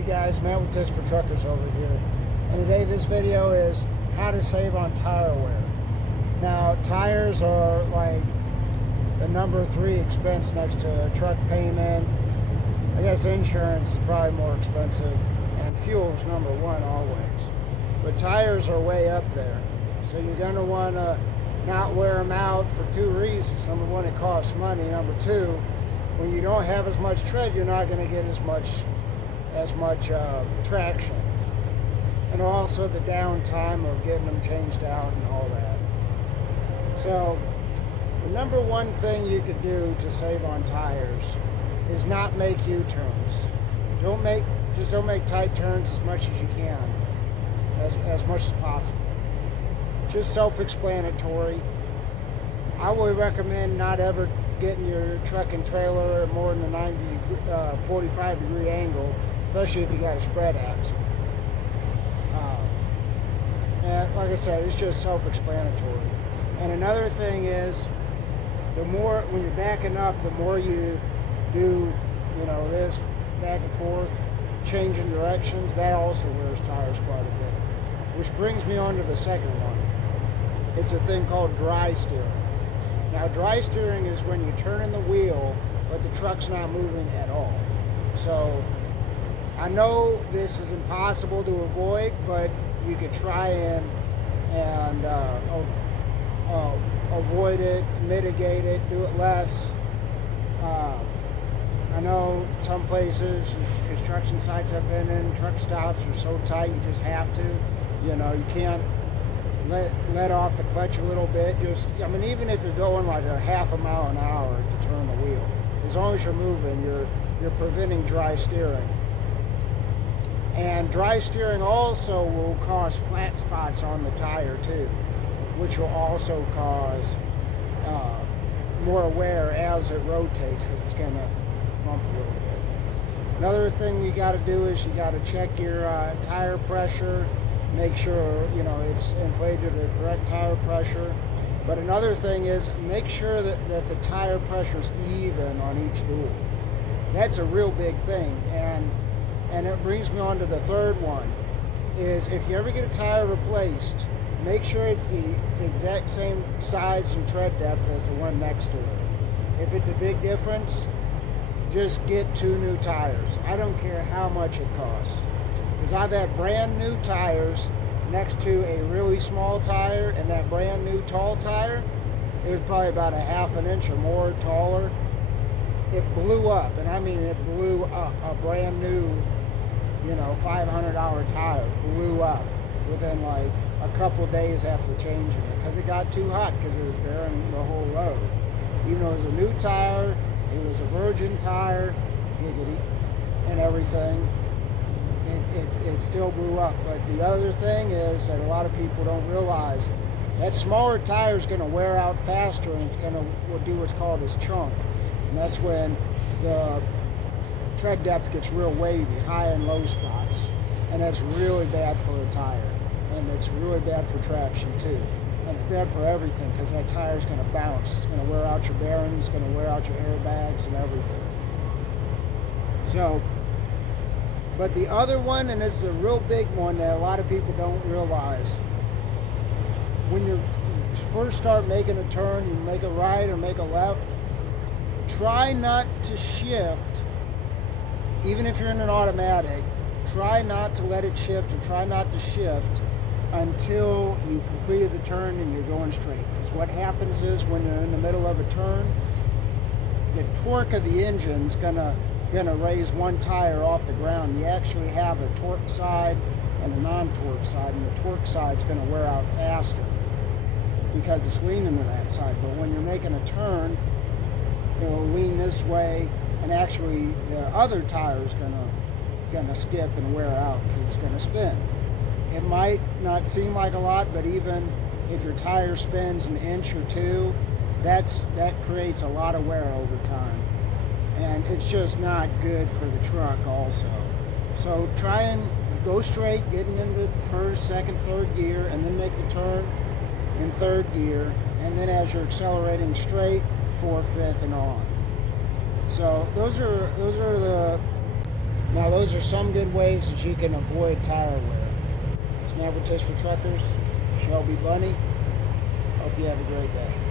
Hey guys, Matt with Tips for Truckers over here. And today this video is how to save on tire wear. Now tires are like the number 3 expense next to truck payment. I guess insurance is probably more expensive, and fuel is number 1 always. But tires are way up there. So you're going to want to not wear them out for 2 reasons. Number 1, it costs money. Number 2, when you don't have as much tread, you're not going to get as much traction, and also the downtime of getting them changed out and all that. So the number 1 thing you could do to save on tires is not make U-turns. Just don't make tight turns as much as you can, as much as possible. Just self-explanatory. I would recommend not ever getting your truck and trailer at more than a 45 degree angle, especially if you got a spread axle. And like I said, it's just self-explanatory. And another thing is, when you're backing up, the more you do, this back and forth, changing directions, that also wears tires quite a bit. Which brings me on to the second one. It's a thing called dry steering. Now, dry steering is when you're turning the wheel, but the truck's not moving at all. So, I know this is impossible to avoid, but you could try and avoid it, mitigate it, do it less. I know some places, construction sites I've been in, truck stops are so tight you just have to. You can't let off the clutch a little bit. Even if you're going like a half a mile an hour to turn the wheel, as long as you're moving, you're preventing dry steering. And dry steering also will cause flat spots on the tire too, which will also cause more wear as it rotates, because it's going to bump a little bit. Another thing you got to do is you got to check your tire pressure. Make sure it's inflated to the correct tire pressure. But another thing is, make sure that the tire pressure is even on each dual. That's a real big thing. And it brings me on to the third one, is if you ever get a tire replaced, make sure it's the exact same size and tread depth as the one next to it. If it's a big difference, just get 2 new tires. I don't care how much it costs. Because I've had brand new tires next to a really small tire, and that brand new tall tire, it was probably about a half an inch or more taller. It blew up, and I mean it blew up. A brand new, $500 tire blew up within like a couple days after changing it, because it got too hot, because it was bearing the whole load. Even though it was a new tire, it was a virgin tire, and everything. It still blew up. But the other thing is that a lot of people don't realize that smaller tire is going to wear out faster, and it's going to do what's called as chunk. And that's when the tread depth gets real wavy, high and low spots. And that's really bad for a tire. And it's really bad for traction too. And it's bad for everything, because that tire is going to bounce. It's going to wear out your bearings, it's going to wear out your airbags and everything. But the other one, and this is a real big one that a lot of people don't realize, when you first start making a turn, you make a right or make a left, try not to shift. Even if you're in an automatic, try not to let it shift, and try not to shift until you completed the turn and you're going straight. Because what happens is, when you're in the middle of a turn, the torque of the engine's gonna raise one tire off the ground. You actually have a torque side and a non-torque side, and the torque side's going to wear out faster because it's leaning to that side. But when you're making a turn, it'll lean this way, and actually the other tire is going to skip and wear out because it's going to spin. It might not seem like a lot, but even if your tire spins an inch or 2, that creates a lot of wear over time. And it's just not good for the truck also. So try and go straight, getting into first, second, third gear, and then make the turn in third gear. And then as you're accelerating straight, fourth, fifth, and on. So those are the Now those are some good ways that you can avoid tire wear. It's Never Tish for Truckers, Shelby Bunny. Hope you have a great day.